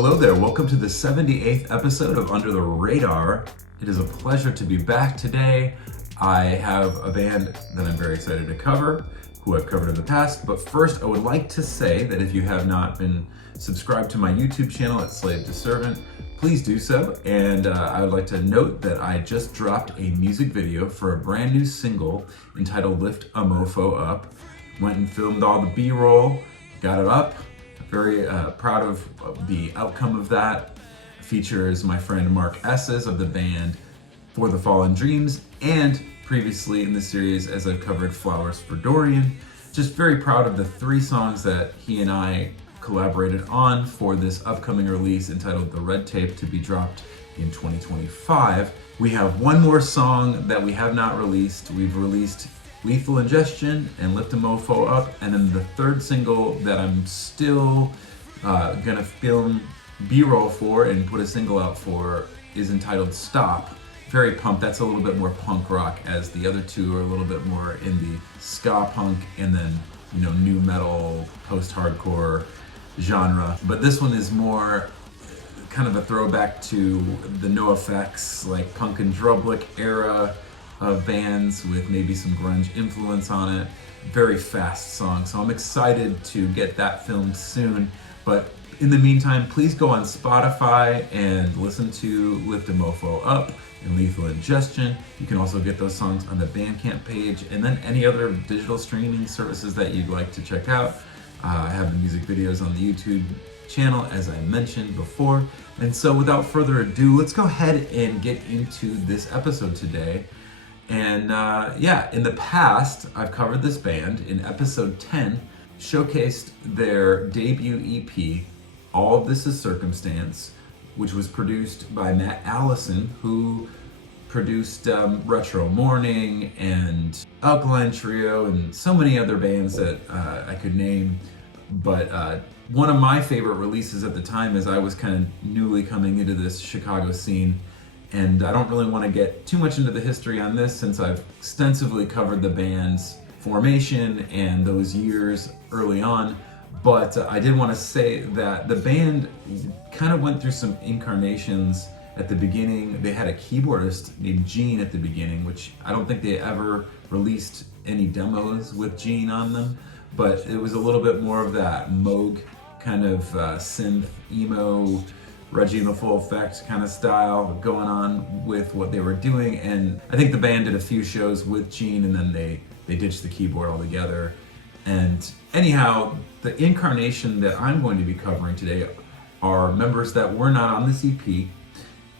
Hello there, welcome to the 78th episode of Under the Radar. It is a pleasure to be back today. I have a band that I'm very excited to cover, who I've covered in the past, but first I would like to say that if you have not been subscribed to my YouTube channel at Slave to Servant, please do so, and I would like to note that I just dropped a music video for a brand new single entitled Lift a Mofo Up. Went and filmed all the B-roll, got it up. Very proud of the outcome of that. Features my friend Mark Esses of the band For the Fallen Dreams, and previously in the series as I've covered Flowers for Dorian. Just very proud of the 3 songs that he and I collaborated on for this upcoming release entitled The Red Tape, to be dropped in 2025. We have one more song that we have not released. We've released Lethal Ingestion and Lift a Mofo Up, and then the third single that I'm still gonna film B-roll for and put a single out for is entitled Stop. Very pumped. That's a little bit more punk rock, as the other 2 are a little bit more in the ska punk and then, you know, new metal, post-hardcore genre. But this one is more kind of a throwback to the NoFX, like Punk and Drublick era of bands with maybe some grunge influence on it. Very fast song, so I'm excited to get that filmed soon. But in the meantime, please go on Spotify and listen to Lift a Mofo Up and Lethal Ingestion. You can also get those songs on the Bandcamp page, and then any other digital streaming services that you'd like to check out. I have the music videos on the YouTube channel, as I mentioned before. And so without further ado, let's go ahead and get into this episode today. And in the past, I've covered this band. In episode 10, showcased their debut EP, All of This Is Circumstance, which was produced by Matt Allison, who produced Retro Morning and Alkaline Trio and so many other bands that I could name. But one of my favorite releases at the time, as I was kind of newly coming into this Chicago scene, and I don't really want to get too much into the history on this since I've extensively covered the band's formation and those years early on, but I did want to say that the band kind of went through some incarnations at the beginning. They had a keyboardist named Gene at the beginning, which I don't think they ever released any demos with Gene on them, but it was a little bit more of that Moog kind of synth, emo, Reggie and the Full Effect kind of style going on with what they were doing. And I think the band did a few shows with Gene, and then they ditched the keyboard altogether. And anyhow, the incarnation that I'm going to be covering today are members that were not on this EP.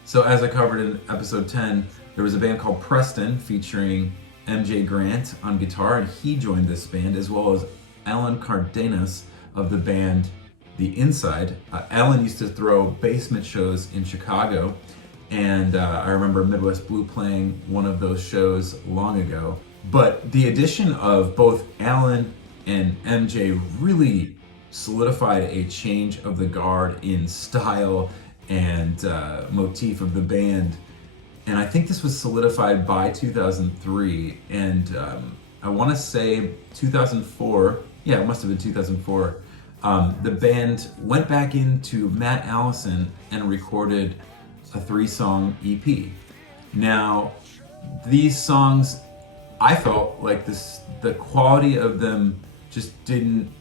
So as I covered in episode 10, there was a band called Preston featuring MJ Grant on guitar, and he joined this band, as well as Alan Cardenas of the band The Inside. Alan used to throw basement shows in Chicago, and I remember Midwest Blue playing one of those shows long ago. But the addition of both Alan and MJ really solidified a change of the guard in style and motif of the band. And I think this was solidified by 2003, and I want to say 2004, yeah, it must have been 2004, the band went back into Matt Allison and recorded a 3-song EP. Now, these songs, I felt like the quality of them just didn't,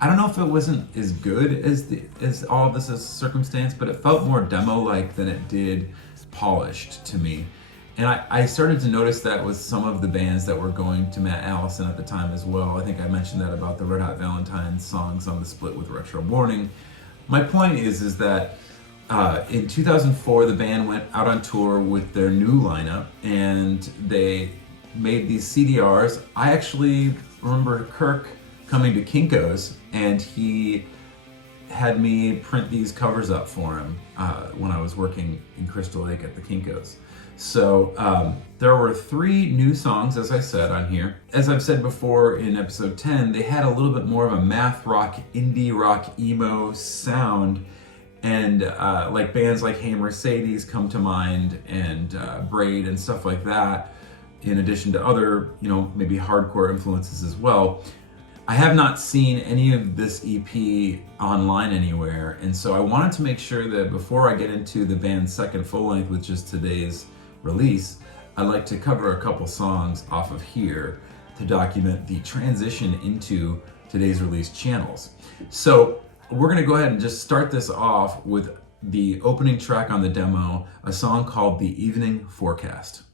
I don't know if it wasn't as good as All of This Is Circumstance, but it felt more demo-like than it did polished to me. And I started to notice that with some of the bands that were going to Matt Allison at the time as well. I think I mentioned that about the Red Hot Valentine songs on the split with Retro Morning. My point is that in 2004, the band went out on tour with their new lineup, and they made these CDRs. I actually remember Kirk coming to Kinko's, and he had me print these covers up for him when I was working in Crystal Lake at the Kinko's. So there were 3 new songs, as I said, on here. As I've said before in episode 10, they had a little bit more of a math rock, indie rock, emo sound, and like bands like Hey Mercedes come to mind, and Braid and stuff like that, in addition to other, maybe hardcore influences as well. I have not seen any of this EP online anywhere, and so I wanted to make sure that before I get into the band's second full length, which is today's release, I'd like to cover a couple songs off of here to document the transition into today's release channels. So we're gonna go ahead and just start this off with the opening track on the demo, a song called The Evening Forecast.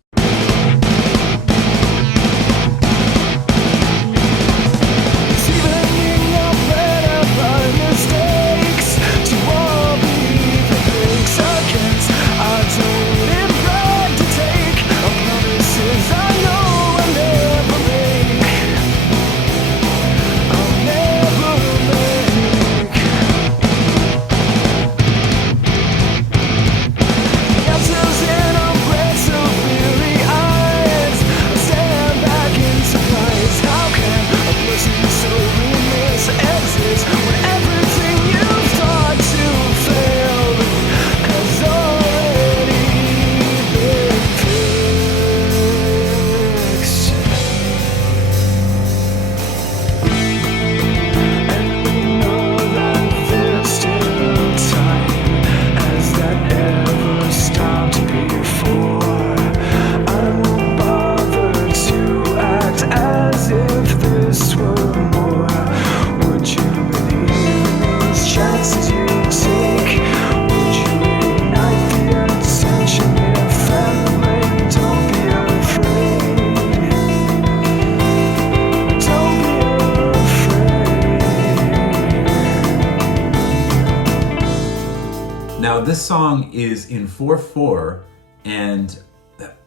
Now this song is in 4/4, and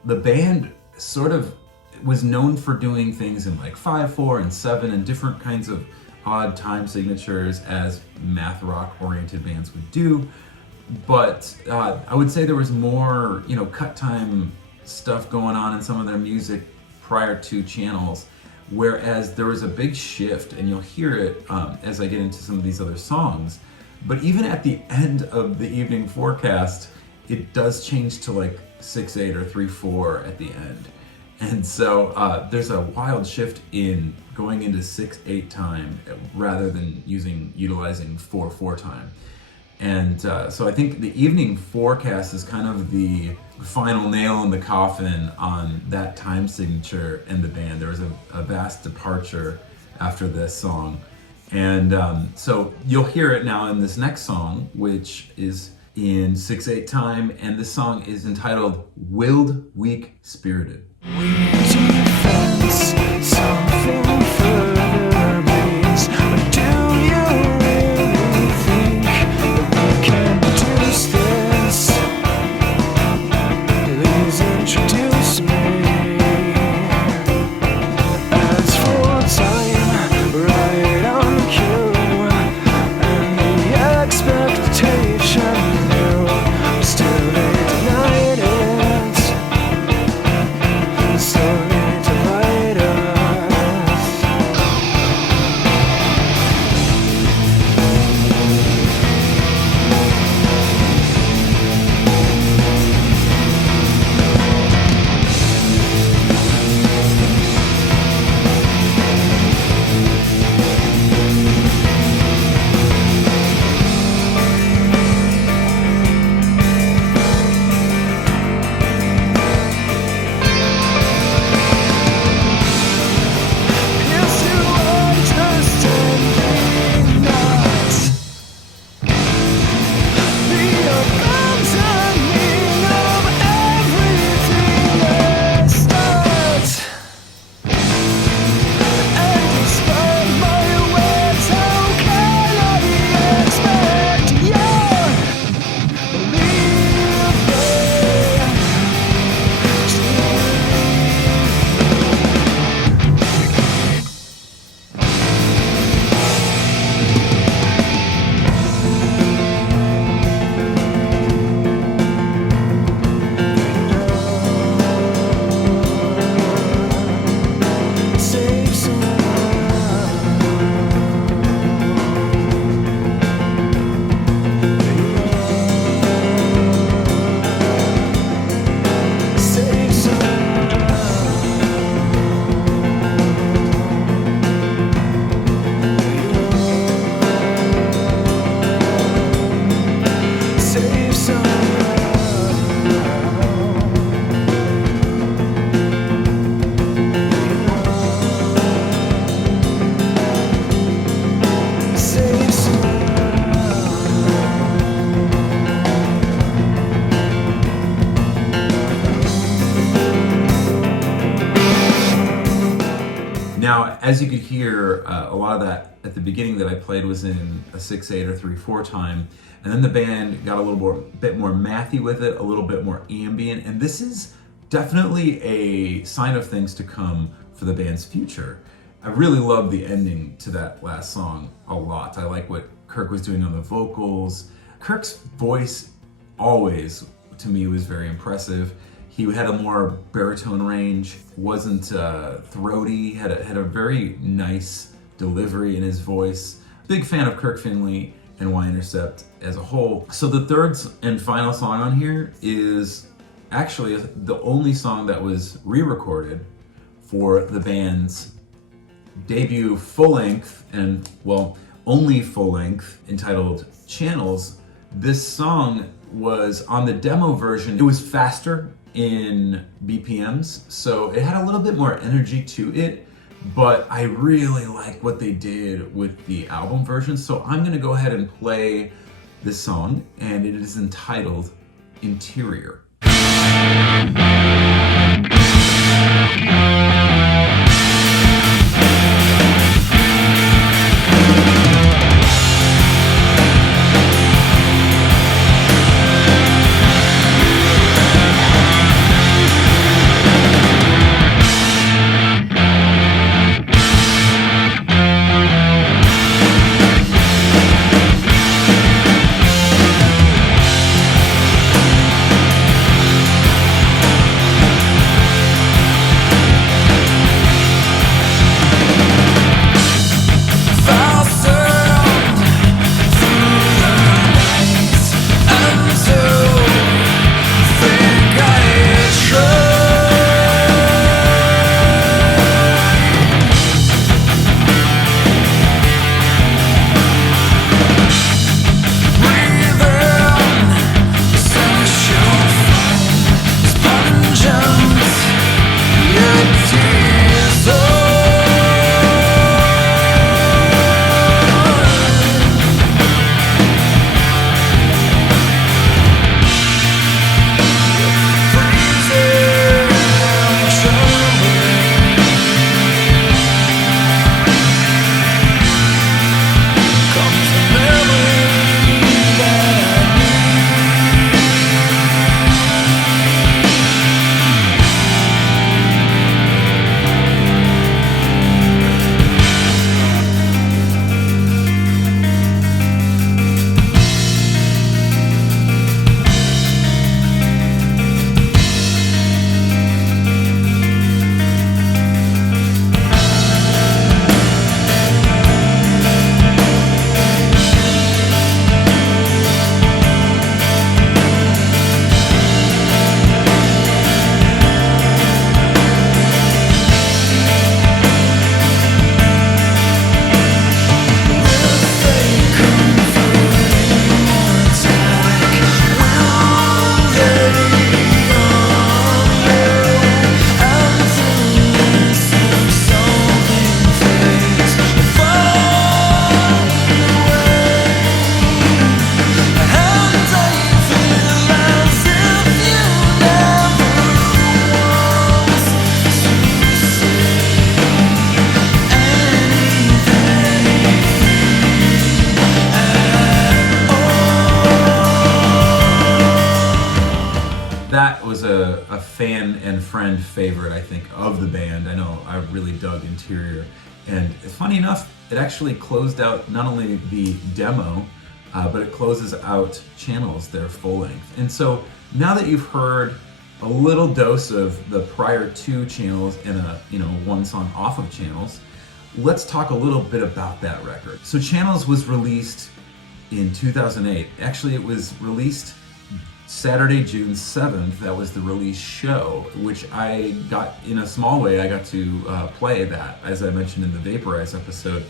the band sort of was known for doing things in like 5/4 and 7 and different kinds of odd time signatures as math rock oriented bands would do. But I would say there was more, cut time stuff going on in some of their music prior to channels, whereas there was a big shift, and you'll hear it as I get into some of these other songs. But even at the end of the Evening Forecast, it does change to like 6/8 or 3/4 at the end. And so there's a wild shift in going into 6/8 time rather than utilizing 4/4 time. And so I think the Evening Forecast is kind of the final nail in the coffin on that time signature in the band. There was a vast departure after this song. And so you'll hear it now in this next song, which is in 6/8 time, and this song is entitled Willed, Weak, Spirited. We defense, something further means, but do you really think that we can reduce this? Please introduce me. As for time, right on cue, and the expectation knew, still they denied it. So they divide us. as you could hear, a lot of that at the beginning that I played was in a 6/8 or 3/4 time, and then the band got a bit more mathy with it, a little bit more ambient, and this is definitely a sign of things to come for the band's future. I really love the ending to that last song a lot. I like what Kirk was doing on the vocals. Kirk's voice always, to me, was very impressive. He had a more baritone range, wasn't throaty, had a very nice delivery in his voice. Big fan of Kirk Finley and Why Intercept as a whole. So the third and final song on here is actually the only song that was re-recorded for the band's debut full-length, and well, only full-length, entitled Channels. This song was on the demo version. It was faster in BPMs, so it had a little bit more energy to it, but I really like what they did with the album version, so I'm gonna go ahead and play this song, and it is entitled Interior. That was a fan and friend favorite, I think, of the band. I know I really dug Interior. And funny enough, it actually closed out not only the demo, but it closes out Channels, their full length. And so now that you've heard a little dose of the prior two Channels and one song off of Channels, let's talk a little bit about that record. So Channels was released in 2008. Actually, it was released Saturday, June 7th. That was the release show, which I got, in a small way, I got to play that. As I mentioned in the Vaporize episode,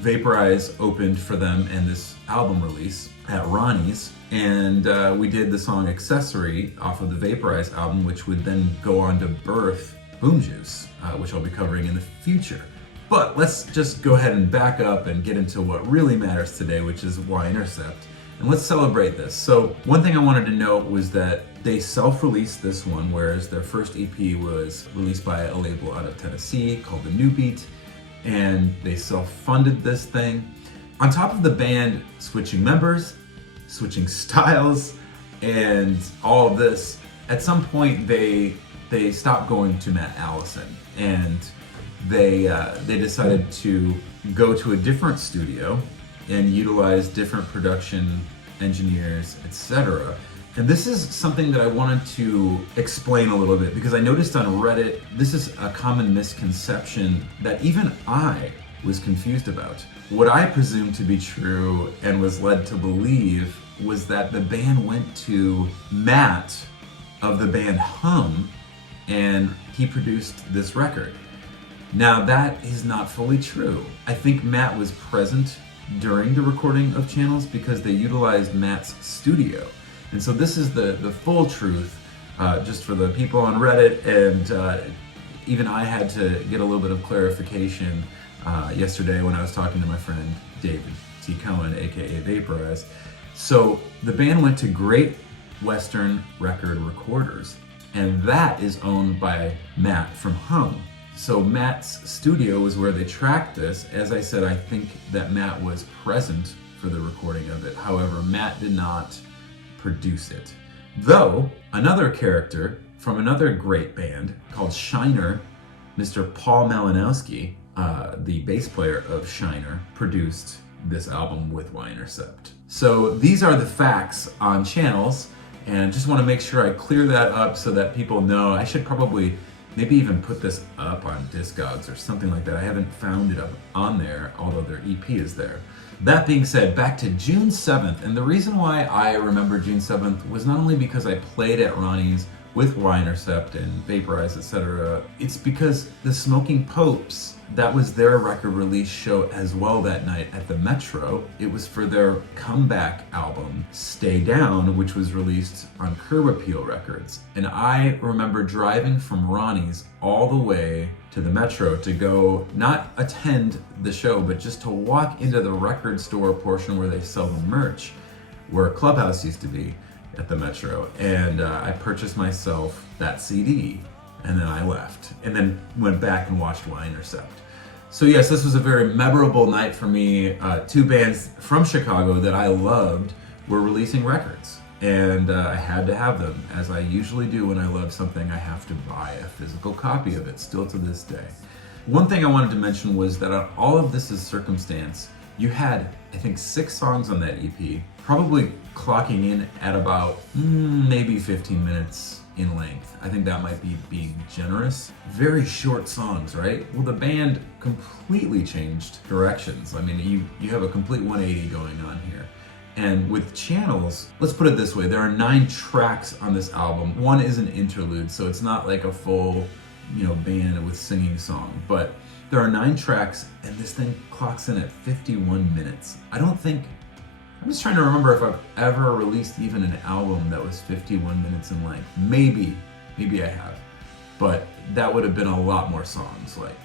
Vaporize opened for them and this album release at Ronnie's, and we did the song Accessory off of the Vaporize album, which would then go on to birth Boom Juice, which I'll be covering in the future. But let's just go ahead and back up and get into what really matters today, which is Why Intercept. And let's celebrate this. So one thing I wanted to note was that they self-released this one, whereas their first EP was released by a label out of Tennessee called The New Beat. and they self-funded this thing. On top of the band switching members, switching styles, and all of this, at some point they stopped going to Matt Allison, and they decided to go to a different studio and utilize different production engineers, etc. And this is something that I wanted to explain a little bit, because I noticed on Reddit, this is a common misconception that even I was confused about. What I presumed to be true and was led to believe was that the band went to Matt of the band Hum, and he produced this record. Now that is not fully true. I think Matt was present during the recording of Channels because they utilized Matt's studio. And so this is the full truth, just for the people on Reddit, and even I had to get a little bit of clarification yesterday when I was talking to my friend David T. Cohen, aka Vaporize. So the band went to Great Western Record Recorders, and that is owned by Matt from Hum. So Matt's studio was where they tracked this. As I said, I think that Matt was present for the recording of it. However, Matt did not produce it. Though, another character from another great band called Shiner, Mr. Paul Malinowski, the bass player of Shiner, produced this album with Why Intercept. So these are the facts on Channels, and just want to make sure I clear that up so that people know. I should probably maybe even put this up on Discogs or something like that. I haven't found it up on there, although their EP is there. That being said, back to June 7th, and the reason why I remember June 7th was not only because I played at Ronnie's with Why Intercept and Vaporize, etc. It's because the Smoking Popes, that was their record release show as well that night at the Metro. It was for their comeback album, Stay Down, which was released on Curb Appeal Records. And I remember driving from Ronnie's all the way to the Metro to go not attend the show, but just to walk into the record store portion where they sell the merch, where Clubhouse used to be at the Metro. And I purchased myself that CD, and then I left, and then went back and watched Why Intercept. So yes, this was a very memorable night for me. Two bands from Chicago that I loved were releasing records, and I had to have them. As I usually do when I love something, I have to buy a physical copy of it, still to this day. One thing I wanted to mention was that on all of this is circumstance, you had, I think, 6 songs on that EP, probably clocking in at about maybe 15 minutes in length. I think that might be being generous. Very short songs, right? Well, the band completely changed directions. I mean, you have a complete 180 going on here. And with Channels, let's put it this way, there are 9 tracks on this album. One is an interlude, so it's not like a full, band with singing song, but there are 9 tracks, and this thing clocks in at 51 minutes. I'm just trying to remember if I've ever released even an album that was 51 minutes in length. Maybe I have. But that would have been a lot more songs, like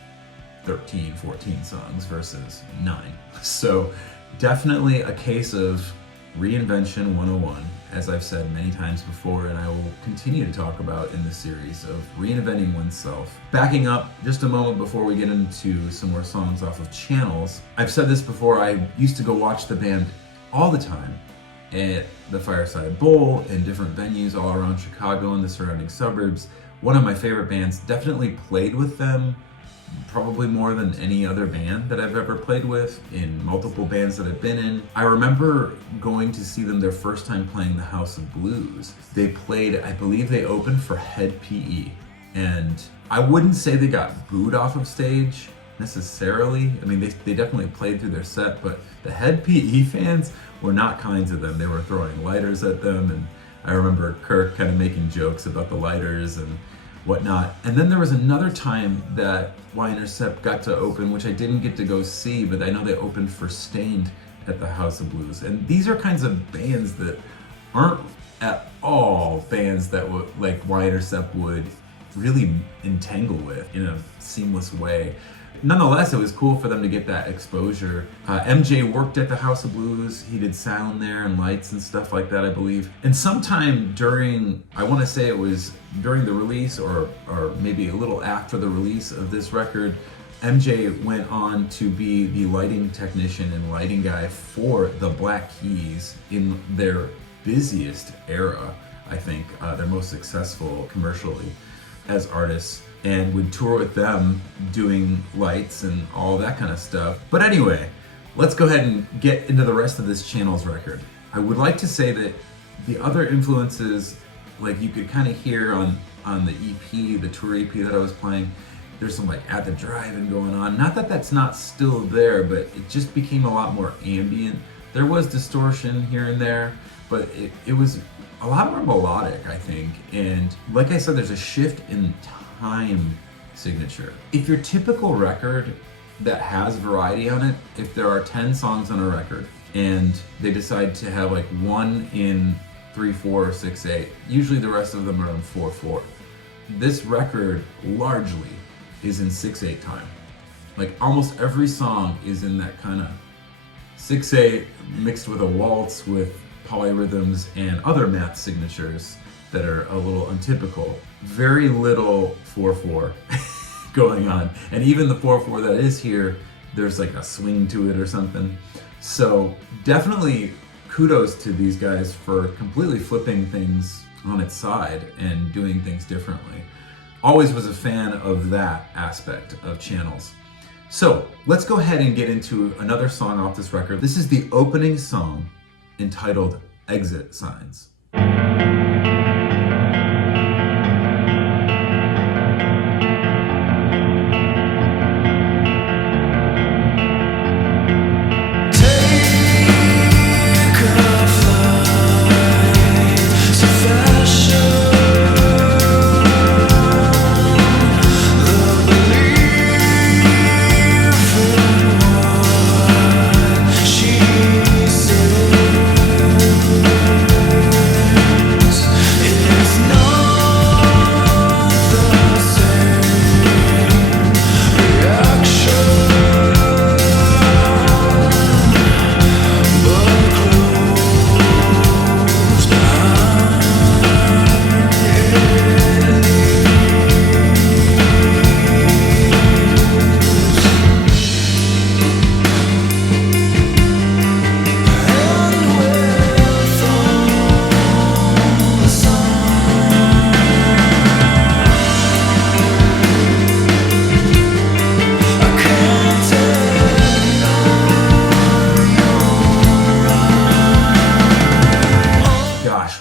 13, 14 songs versus 9. So definitely a case of reinvention 101, as I've said many times before, and I will continue to talk about in this series of reinventing oneself. Backing up just a moment before we get into some more songs off of Channels. I've said this before, I used to go watch the band all the time at the Fireside Bowl and different venues all around Chicago and the surrounding suburbs. One of my favorite bands, definitely played with them probably more than any other band that I've ever played with in multiple bands that I've been in. I remember going to see them their first time playing the House of Blues. They played, I believe they opened for Head PE, and I wouldn't say they got booed off of stage necessarily. I mean, they definitely played through their set, but the Head PE fans were not kind to them. They were throwing lighters at them, and I remember Kirk kind of making jokes about the lighters and whatnot. And then there was another time that Why Intercept got to open, which I didn't get to go see, but I know they opened for Stained at the House of Blues. And these are kinds of bands that aren't at all bands that would, like Why Intercept would really entangle with in a seamless way. Nonetheless, it was cool for them to get that exposure. MJ worked at the House of Blues. He did sound there and lights and stuff like that, I believe. And sometime during, I want to say it was during the release or maybe a little after the release of this record, MJ went on to be the lighting technician and lighting guy for the Black Keys in their busiest era, I think, their most successful commercially as artists, and would tour with them doing lights and all that kind of stuff. But anyway, let's go ahead and get into the rest of this Channels record. I would like to say that the other influences, like you could kind of hear on the EP, the tour EP that I was playing, there's some like At the Drive-In going on. Not that that's not still there, but it just became a lot more ambient. There was distortion here and there, but it was a lot more melodic, I think. And like I said, there's a shift in time signature. If your typical record that has variety on it, if there are 10 songs on a record and they decide to have like one in 3/4 or 6/8, usually the rest of them are in 4/4. This record largely is in 6/8 time. Like almost every song is in that kind of 6/8 mixed with a waltz with polyrhythms and other math signatures that are a little untypical. Very little 4/4 going on. And even the 4/4 that is here, there's like a swing to it or something. So definitely kudos to these guys for completely flipping things on its side and doing things differently. Always was a fan of that aspect of Channels. So let's go ahead and get into another song off this record. This is the opening song entitled Exit Signs.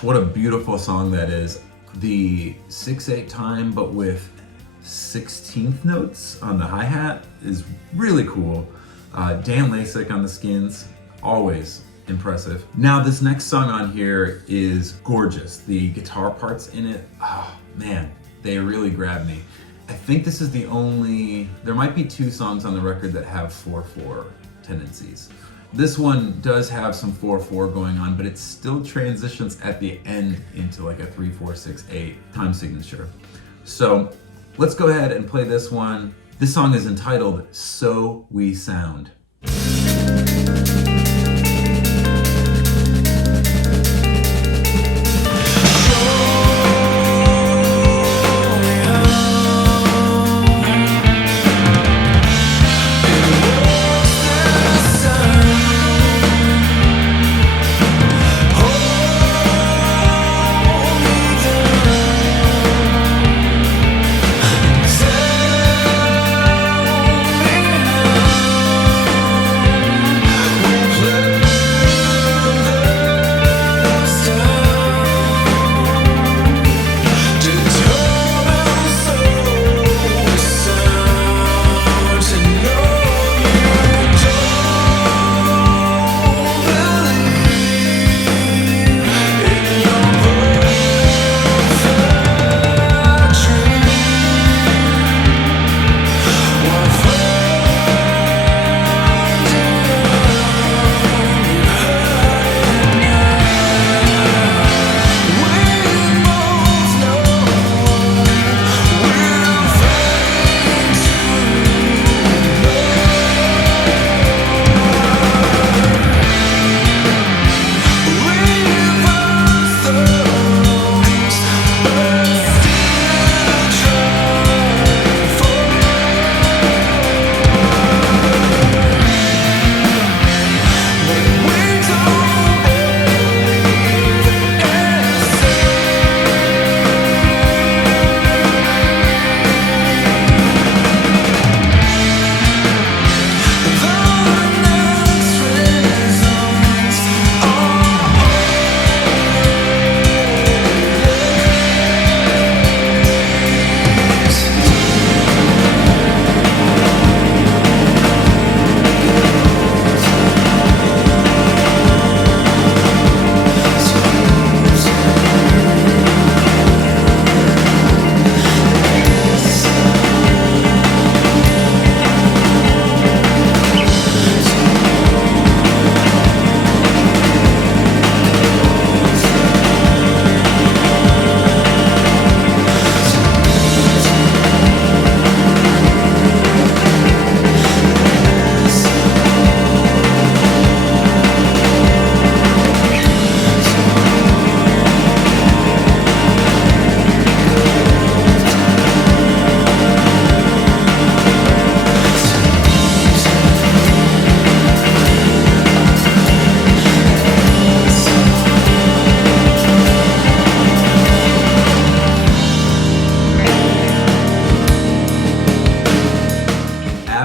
What a beautiful song that is. The 6/8 time, but with 16th notes on the hi-hat is really cool. Dan Lasik on the skins, always impressive. Now this next song on here is gorgeous. The guitar parts in it, oh man, they really grab me. I think this is the only, there might be 2 songs on the record that have 4/4 tendencies. This one does have some 4/4 going on, but it still transitions at the end into like a 3/4/6/8 time signature. So let's go ahead and play this one. This song is entitled So We Sound.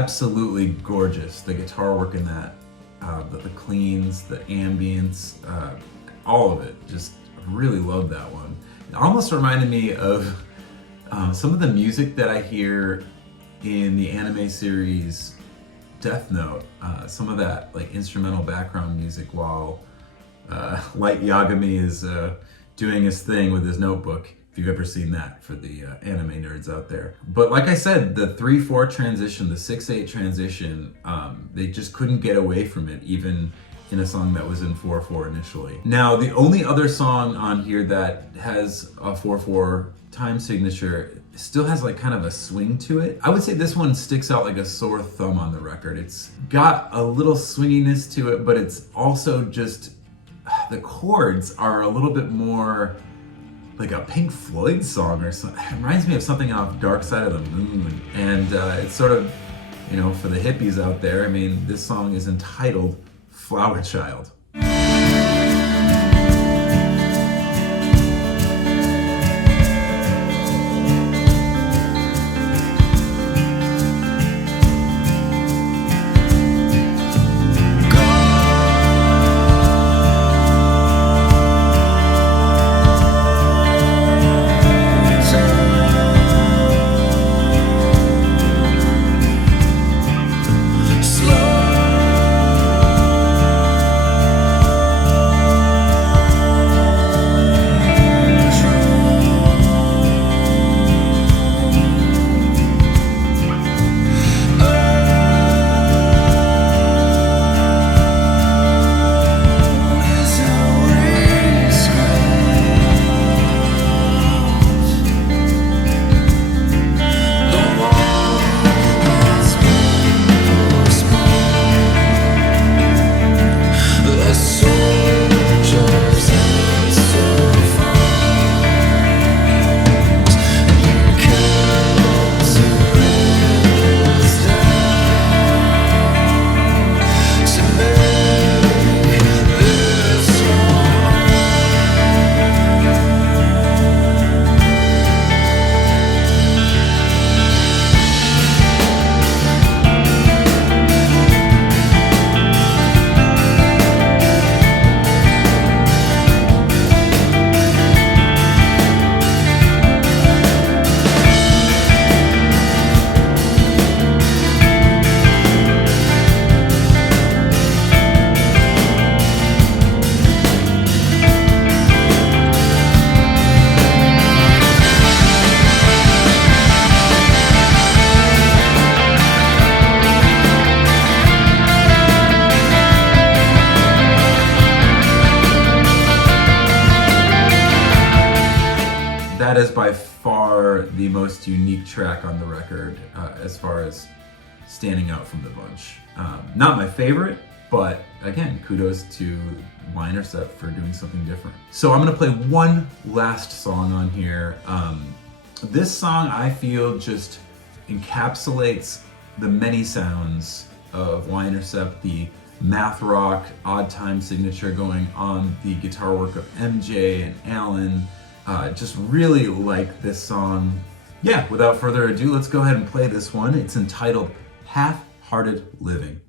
absolutely gorgeous. The guitar work in that, the cleans, the ambience, all of it. Just really love that one. It almost reminded me of some of the music that I hear in the anime series Death Note. Some of that like instrumental background music while Light Yagami is doing his thing with his notebook. If you've ever seen that, for the anime nerds out there. But like I said, the 3/4 transition, the 6/8 transition, they just couldn't get away from it, even in a song that was in 4/4 initially. Now, the only other song on here that has a 4/4 time signature still has like kind of a swing to it. I would say this one sticks out like a sore thumb on the record. It's got a little swinginess to it, but it's also just, the chords are a little bit more like a Pink Floyd song or something. It reminds me of something off Dark Side of the Moon. And it's sort of, you know, for the hippies out there, I mean, this song is entitled Flower Child. That is by far the most unique track on the record, as far as standing out from the bunch. Not my favorite, but again, kudos to Why Intercept for doing something different. So I'm gonna play one last song on here. This song, I feel, just encapsulates the many sounds of Why Intercept, the math rock, odd time signature going on the guitar work of MJ and Alan. Just really like this song. Yeah, without further ado, let's go ahead and play this one. It's entitled Half-Hearted Living.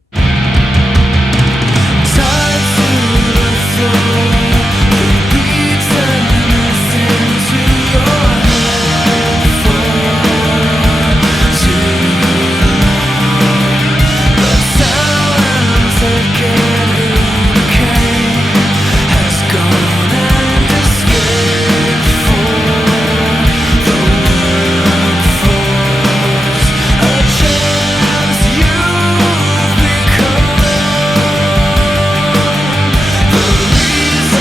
The reason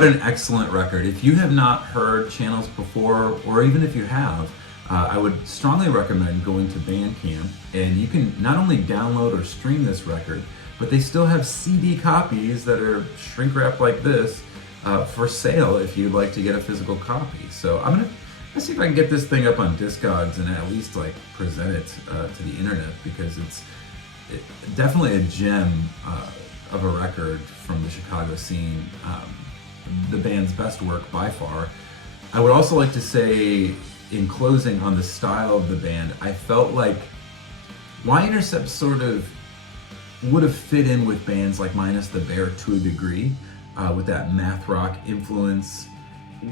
What an excellent record. If you have not heard Channels before, or even if you have, I would strongly recommend going to Bandcamp, and you can not only download or stream this record, but they still have CD copies that are shrink wrapped like this for sale if you'd like to get a physical copy. So I'm gonna see if I can get this thing up on Discogs and at least like present it to the internet, because it's definitely a gem of a record from the Chicago scene. The band's best work by far. I would also like to say, in closing, on the style of the band, I felt like Why Intercept sort of would have fit in with bands like Minus the Bear to a degree, with that math rock influence.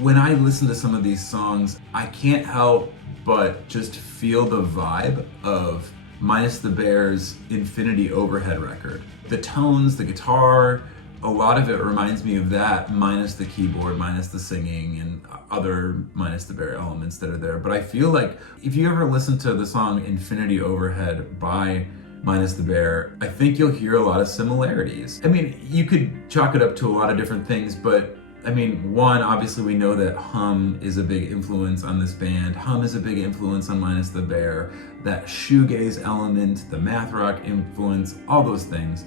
When I listen to some of these songs, I can't help but just feel the vibe of Minus the Bear's Infinity Overhead record. The tones, the guitar, a lot of it reminds me of that, minus the keyboard, minus the singing, and other Minus the Bear elements that are there. But I feel like if you ever listen to the song Infinity Overhead by Minus the Bear, I think you'll hear a lot of similarities. I mean, you could chalk it up to a lot of different things, but I mean, one, obviously we know that Hum is a big influence on this band. Hum is a big influence on Minus the Bear. That shoegaze element, the math rock influence, all those things.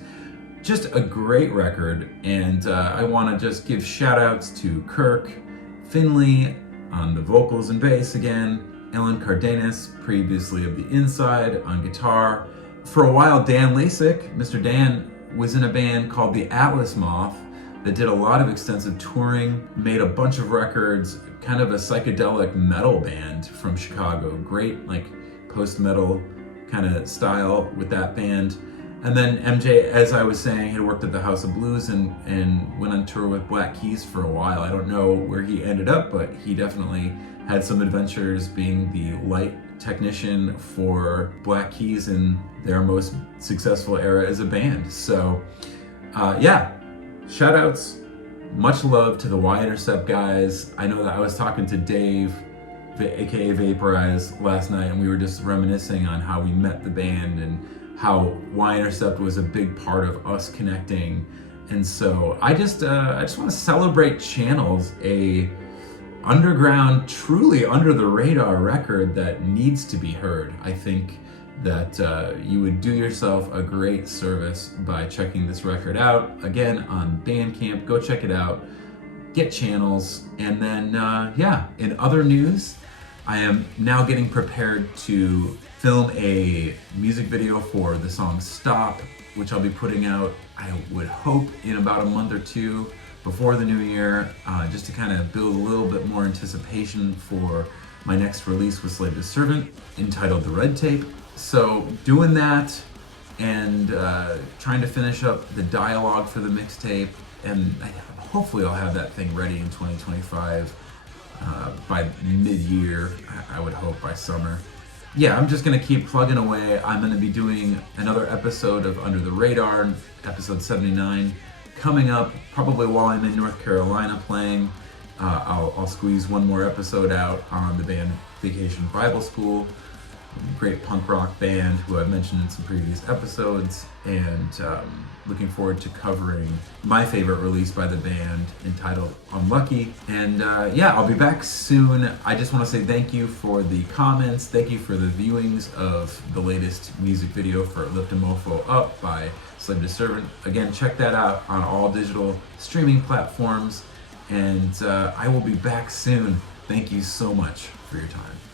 Just a great record, and I want to just give shout outs to Kirk Finley on the vocals and bass again, Ellen Cardenas, previously of The Inside, on guitar. For a while, Dan Lasik, Mr. Dan, was in a band called the Atlas Moth that did a lot of extensive touring, made a bunch of records, kind of a psychedelic metal band from Chicago. Great, like, post-metal kind of style with that band. And then MJ, as I was saying, had worked at the House of Blues and went on tour with Black Keys for a while. I don't know where he ended up, but he definitely had some adventures being the light technician for Black Keys in their most successful era as a band. So, yeah, shout outs, much love to the Why Intercept guys. I know that I was talking to Dave, aka Vaporize, last night, and we were just reminiscing on how we met the band and how Why Intercept was a big part of us connecting. And so I just want to celebrate Channels, a underground, truly under the radar record that needs to be heard. I think that you would do yourself a great service by checking this record out. Again, on Bandcamp, go check it out, get Channels. And then, yeah, in other news, I am now getting prepared to film a music video for the song Stop, which I'll be putting out, I would hope, in about a month or two before the new year, just to kind of build a little bit more anticipation for my next release with Slave to Servant, entitled The Red Tape. So doing that and trying to finish up the dialogue for the mixtape, and hopefully I'll have that thing ready in 2025 by mid-year, I would hope by summer. Yeah, I'm just gonna keep plugging away. I'm gonna be doing another episode of Under the Radar, episode 79, coming up probably while I'm in North Carolina playing. I'll squeeze one more episode out on the band Vacation Bible School, great punk rock band who I've mentioned in some previous episodes, and looking forward to covering my favorite release by the band entitled Unlucky. And yeah, I'll be back soon. I just want to say thank you for the comments, thank you for the viewings of the latest music video for Lift a Mofo Up by Slave to Servant. Again, check that out on all digital streaming platforms, and I will be back soon. Thank you so much for your time.